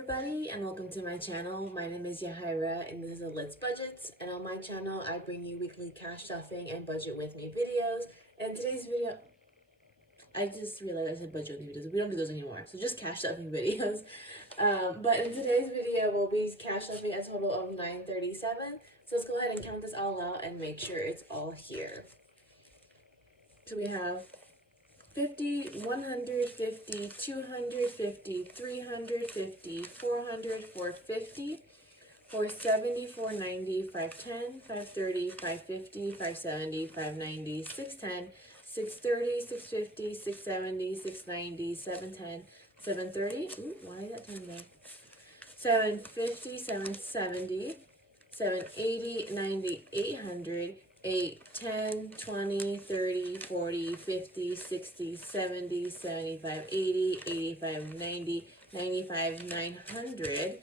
everybody, and welcome to my channel. My name is Yahaira and this is Let's Budgets, and on my channel I bring you weekly cash stuffing and budget with me videos. And today's video, I just realized I said budget with me videos. We don't do those anymore, so just cash stuffing videos. But in today's video we'll be cash stuffing a total of $937. So let's go ahead and count this all out and make sure it's all here. So we have 50, 150, 250, 350, 400, 450, 470, 490, 510, 530, 550, 570, 590, 610, 630, 650, 670, 690, 710, 730. Ooh, why is that turn there? 750, 770, 780, 90, 800, 8, 10, 20, 30, 40, 50, 60, 70, 75, 80, 85, 90, 95, 900,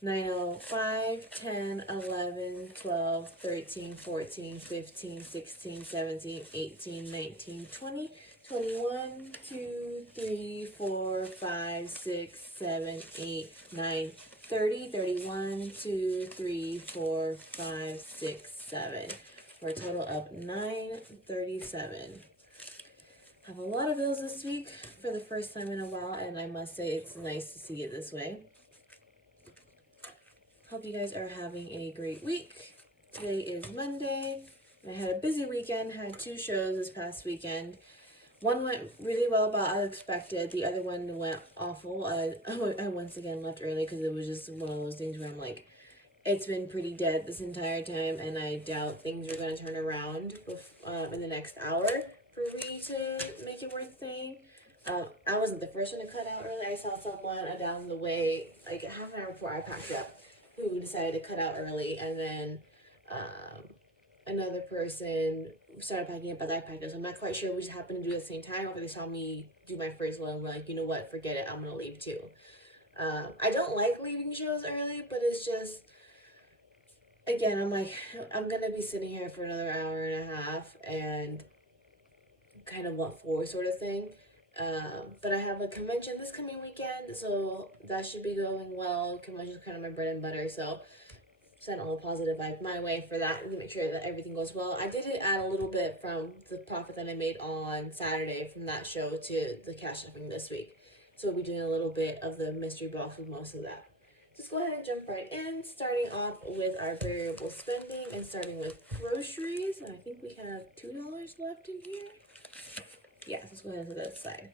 905, 10, 11, 12, 13, 14, 15, 16, 17, 18, 19, 20, 21, 2, 3, 4, 5, 6, 7, 8, 9, 30, 31, 2, 3, 4, 5, 6, 7. For a total of $937. Have a lot of bills this week for the first time in a while, and I must say it's nice to see it this way. Hope you guys are having a great week. Today is Monday. I had a busy weekend, had 2 shows this past weekend. One went really well, but unexpected. The other one went awful. I once again left early because it was just one of those things where I'm like, it's been pretty dead this entire time, and I doubt things are going to turn around in the next hour for me to make it worth staying. I wasn't the first one to cut out early. I saw someone down the way, like half an hour before I packed up, who decided to cut out early, and then another person started packing up as I packed up. So I'm not quite sure we just happened to do it at the same time, or if they saw me do my first one and were like, you know what, forget it, I'm going to leave too. I don't like leaving shows early, but it's just, again, I'm like, I'm going to be sitting here for another hour and a half and kind of what for sort of thing. But I have a convention this coming weekend, so that should be going well. Convention is kind of my bread and butter, so send all the positive vibes my way for that and make sure that everything goes well. I did add a little bit from the profit that I made on Saturday from that show to the cash stuffing this week. So we'll be doing a little bit of the mystery box with most of that. Just go ahead and jump right in, starting off with our variable spending and starting with groceries. And I think we have $2 left in here. Yeah, let's go ahead and put that aside.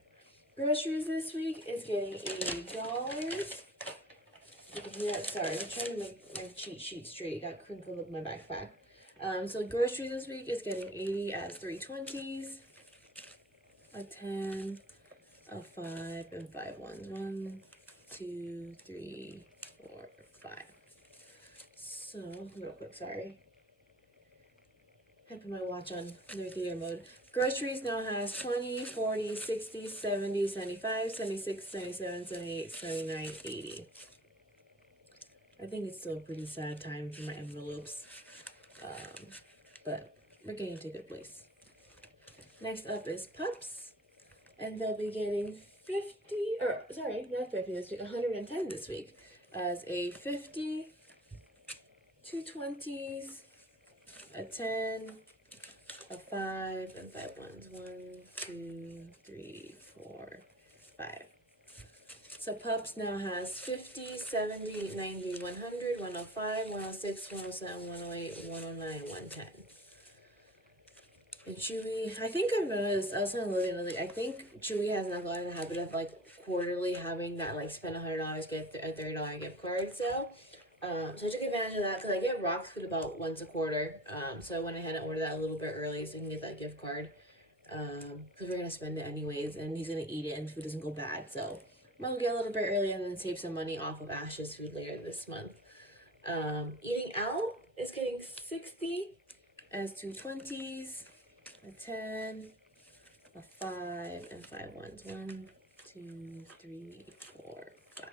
Groceries this week is getting $80. You can hear that. Sorry, I'm trying to make my cheat sheet straight. It got crinkled up in my backpack. So groceries this week is getting 80 as 3 20s, a 10, a 5, and 5 ones. 1, 2, 3, 4, 5. So, real quick, sorry. I put my watch on nuclear mode. Groceries now has 20, 40, 60, 70, 75, 76, 77, 78, 79, 80. I think it's still a pretty sad time for my envelopes. But we're getting to a good place. Next up is Pups. And they'll be getting 50, or sorry, not 50 this week, 110 this week. As a 50, 2 20s, a 10, a 5, and 5 ones. 1, 2, 3, 4, 5. So Pups now has 50, 70, 90, 100, 105, 106, 107, 108, 109, 110. And Chewy, I think I've noticed, I was telling Lily, I think Chewy has not gotten in the habit of like quarterly having that like spend $100, get a $30 gift card sale. So I took advantage of that because I get Rock's food about once a quarter. So I went ahead and ordered that a little bit early so I can get that gift card. Because we're going to spend it anyways and he's going to eat it and food doesn't go bad. So I'm going to get a little bit early and then save some money off of Ash's food later this month. Eating out is getting 60 as 2 20s, a 10, a 5, and 5 ones. 1, 2, 3, 4, 5.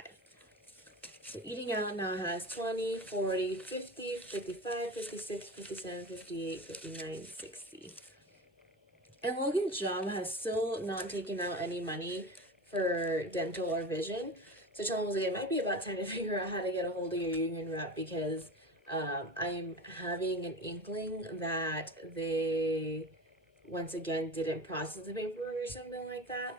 So eating out now has 20, 40, 50, 55, 56, 57, 58, 59, 60. And Logan's job has still not taken out any money for dental or vision. So Challenge was like, it might be about time to figure out how to get a hold of your union rep, because I'm having an inkling that they once again didn't process the paperwork or something like that.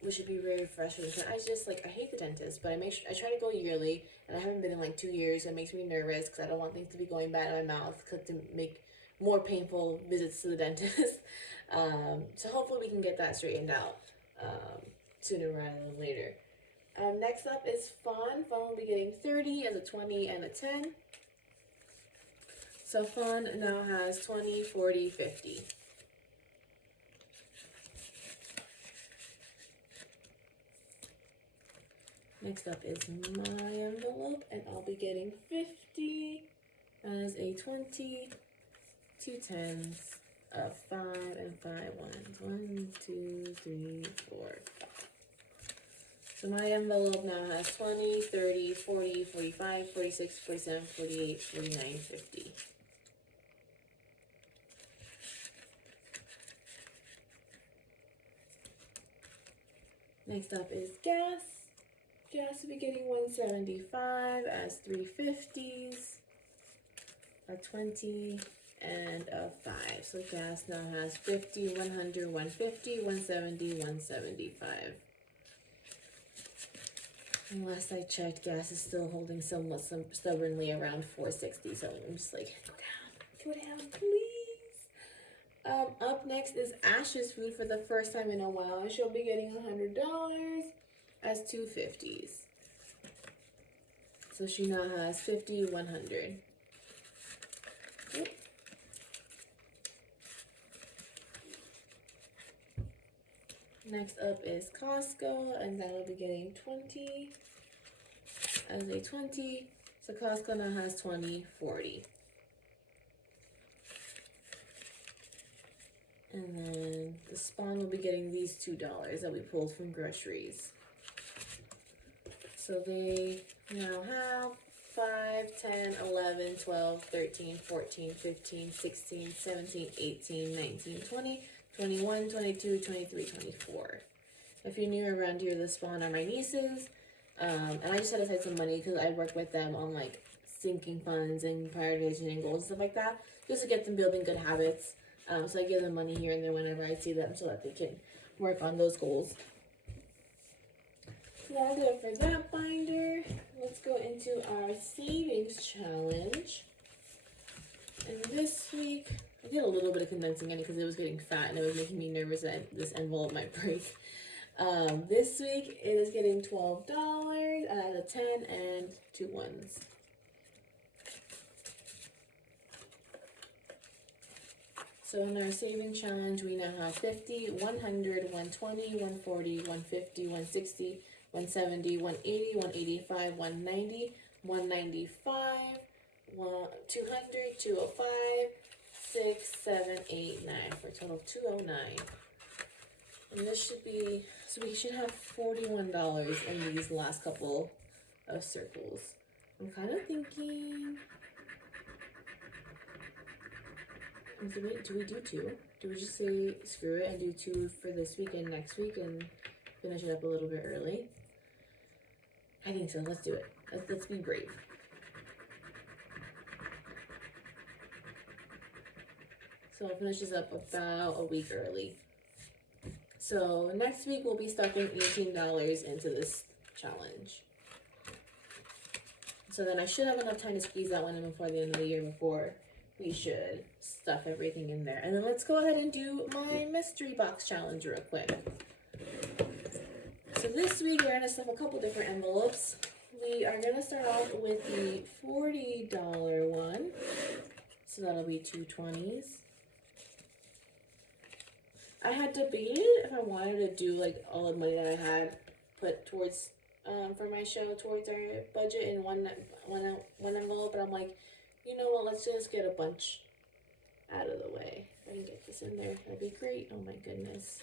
Which would be very frustrating. I hate the dentist, but I try to go yearly, and I haven't been in like 2 years. So it makes me nervous because I don't want things to be going bad in my mouth, to make more painful visits to the dentist. So hopefully we can get that straightened out sooner rather than later. Next up is Fawn. Fawn will be getting 30 as a 20 and a 10. So Fawn now has 20, 40, 50. Next up is my envelope, and I'll be getting 50 as a 20, 2 10s, a 5 and 5 ones. 1, 2, 3, 4, 5. So my envelope now has 20, 30, 40, 45, 46, 47, 48, 49, 50. Next up is gas. Gas will be getting 175 as 3 50s, a 20, and a 5. So gas now has 50, 100, 150, 170, 175. And last I checked, gas is still holding somewhat stubbornly around 460. So I'm just like, go down, please. Up next is Ash's food for the first time in a while. She'll be getting $100 as 2 50s. So she now has 50, 100. Yep. Next up is Costco, and that'll be getting 20 as a 20. So Costco now has 20, 40. And then the Spawn will be getting these $2 that we pulled from groceries. So they now have 5, 10, 11, 12, 13, 14, 15, 16, 17, 18, 19, 20, 21, 22, 23, 24. If you're new around here, the Spawn are my nieces. And I just set aside some money because I work with them on like sinking funds and prioritization and goals and stuff like that, just to get them building good habits. So I give them money here and there whenever I see them so that they can work on those goals. So that'll do it for that binder. Let's go into our savings challenge. And this week, I did a little bit of condensing in it because it was getting fat and it was making me nervous that this envelope might break. This week it is getting $12 out of 10 and 2 ones. So in our saving challenge, we now have 50, 100, 120, 140, 150, 160, 170, 180, 185, 190, 195, 200, 205, 6, 7, 8, 9, for a total of 209. And this should be, so we should have $41 in these last couple of circles. I'm kind of thinking, do we do 2? Do we just say screw it and do 2 for this week and next week and finish it up a little bit early? I think so. Let's do it. Let's be brave. So I'll finish this up about a week early. So next week we'll be stuffing $18 into this challenge. So then I should have enough time to squeeze that one in before the end of the year, before we should stuff everything in there. And then let's go ahead and do my mystery box challenge real quick. So this week we're gonna stuff a couple different envelopes. We are gonna start off with the $40 one. So that'll be 2 20s. I had debated if I wanted to do like all the money that I had put towards for my show towards our budget in one envelope, but I'm like, you know what, let's just get a bunch out of the way. If I can get this in there, that'd be great. Oh my goodness.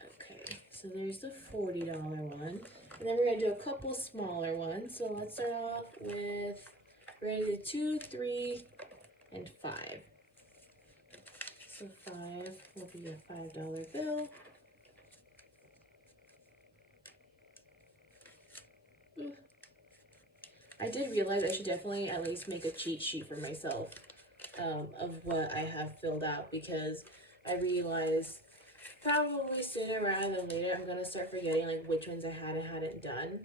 Okay, so there's the $40 one. And then we're gonna do a couple smaller ones. So let's start off with, we're gonna do 2, 3, and 5. So 5 will be a $5 bill. I did realize I should definitely at least make a cheat sheet for myself of what I have filled out, because I realized probably sooner rather than later I'm gonna start forgetting like which ones I had and hadn't done.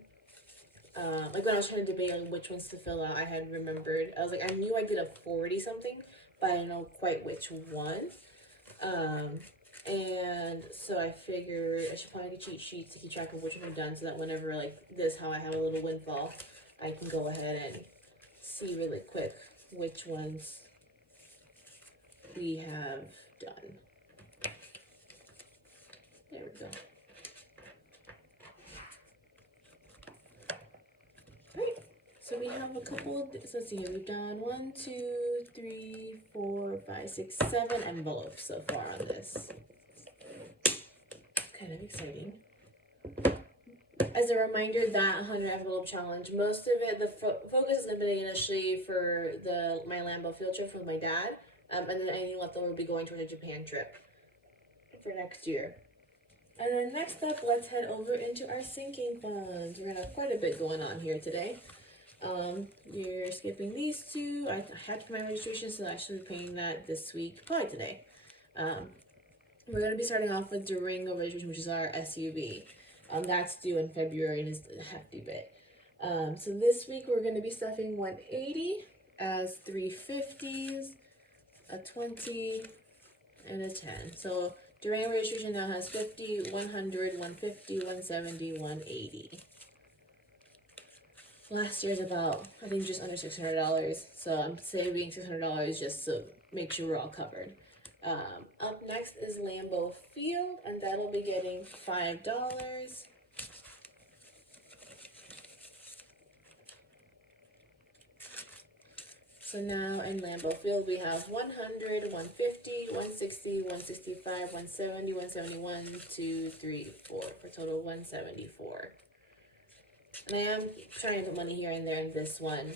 Like when I was trying to debate on which ones to fill out, I had remembered, I was like, I knew I did a 40 something, but I didn't know quite which one. And so I figured I should probably make a cheat sheet to keep track of which one I've done, so that whenever like this, how I have a little windfall, I can go ahead and see really quick which ones we have done. There we go. Alright, so we have a couple of, so let's see here, we've done 1, 2, 3, 4, 5, 6, 7 envelopes so far on this. Kind of exciting. As a reminder, that 100 envelope challenge, most of it, the focus is going to be initially for my Lambo field trip with my dad, and then anything left over will be going toward a Japan trip for next year. And then next up, let's head over into our sinking funds. We're going to have quite a bit going on here today. You're skipping these two. I had to pay my registration, so I should be paying that this week, probably today. We're going to be starting off with Durango registration, which is our SUV. That's due in February and is a hefty bit. So this week we're going to be stuffing 180 as 350s, a 20, and a 10. So Durango registration now has 50, 100, 150, 170, 180. Last year's about, I think, just under $600. So I'm saving $600 just to make sure we're all covered. Up next is Lambeau Field, and that'll be getting $5. So now in Lambeau Field we have 100, 150, 160, 165, 170, 171, 2, 3, 4, for a total of 174. And I am trying to put money here and there in this one.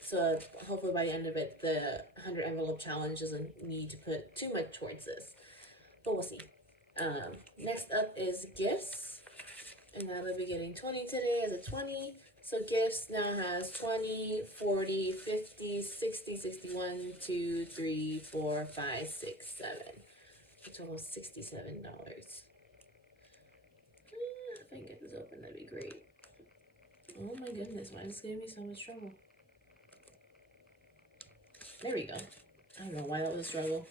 So hopefully by the end of it, the 100 envelope challenge doesn't need to put too much towards this. But we'll see. Next up is gifts. And that'll be getting 20 today as a 20. So gifts now has 20, 40, 50, 60, 61, 2, 3, 4, 5, 6, 7. It's almost $67. If I can get this open, that'd be great. Oh my goodness, why is this giving me so much trouble? There we go. I don't know why that was a struggle.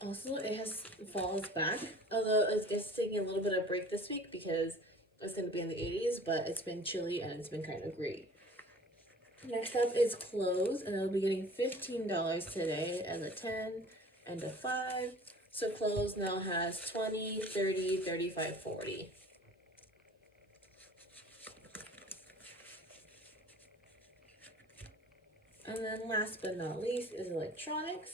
Also, it has falls back, although it's taking a little bit of a break this week because it's going to be in the 80s, but it's been chilly and it's been kind of great. Next up is clothes, and I'll be getting $15 today as a 10 and a 5. So clothes now has 20, 30, 35, 40. And then last but not least is electronics,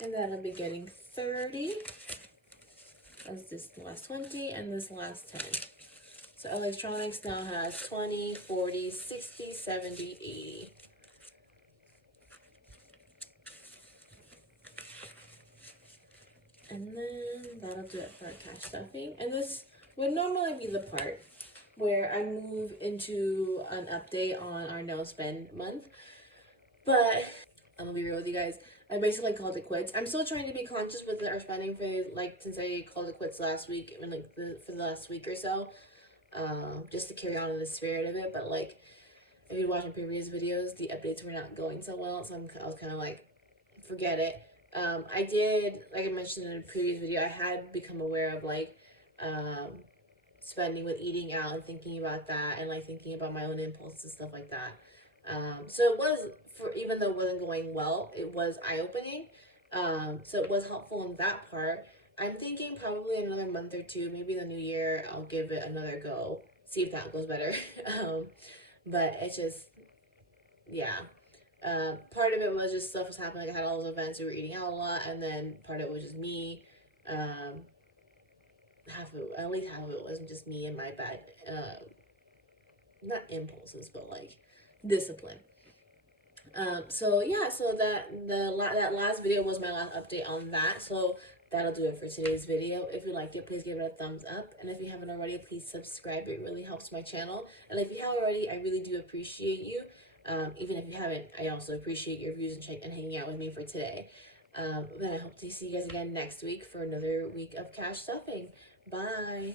and that'll be getting 30. That's this last 20 and this last 10. So electronics now has 20, 40, 60, 70, 80. And then that'll do it for our cash stuffing. And this would normally be the part where I move into an update on our no spend month. But I'm gonna be real with you guys. I basically called it quits. I'm still trying to be conscious with our spending for since I called it quits last week and for the last week or so, just to carry on in the spirit of it. But like, if you watch my previous videos, the updates were not going so well, so I was kind of like, forget it. I did, like I mentioned in a previous video, I had become aware of like spending with eating out and thinking about that and like thinking about my own impulses and stuff like that. So it was, even though it wasn't going well, it was eye-opening. So it was helpful in that part. I'm thinking probably another month or two, maybe in the new year, I'll give it another go, see if that goes better. But it's just, yeah. Part of it was just stuff was happening. Like I had all those events, we were eating out a lot, and then part of it was just me. At least half of it was just me and my bad, not impulses, but like discipline. So yeah, so that last video was my last update on that. So that'll do it for today's video. If you liked it, please give it a thumbs up. And if you haven't already, please subscribe. It really helps my channel. And if you have already, I really do appreciate you. Even if you haven't, I also appreciate your views and hanging out with me for today. Then I hope to see you guys again next week for another week of cash stuffing. Bye.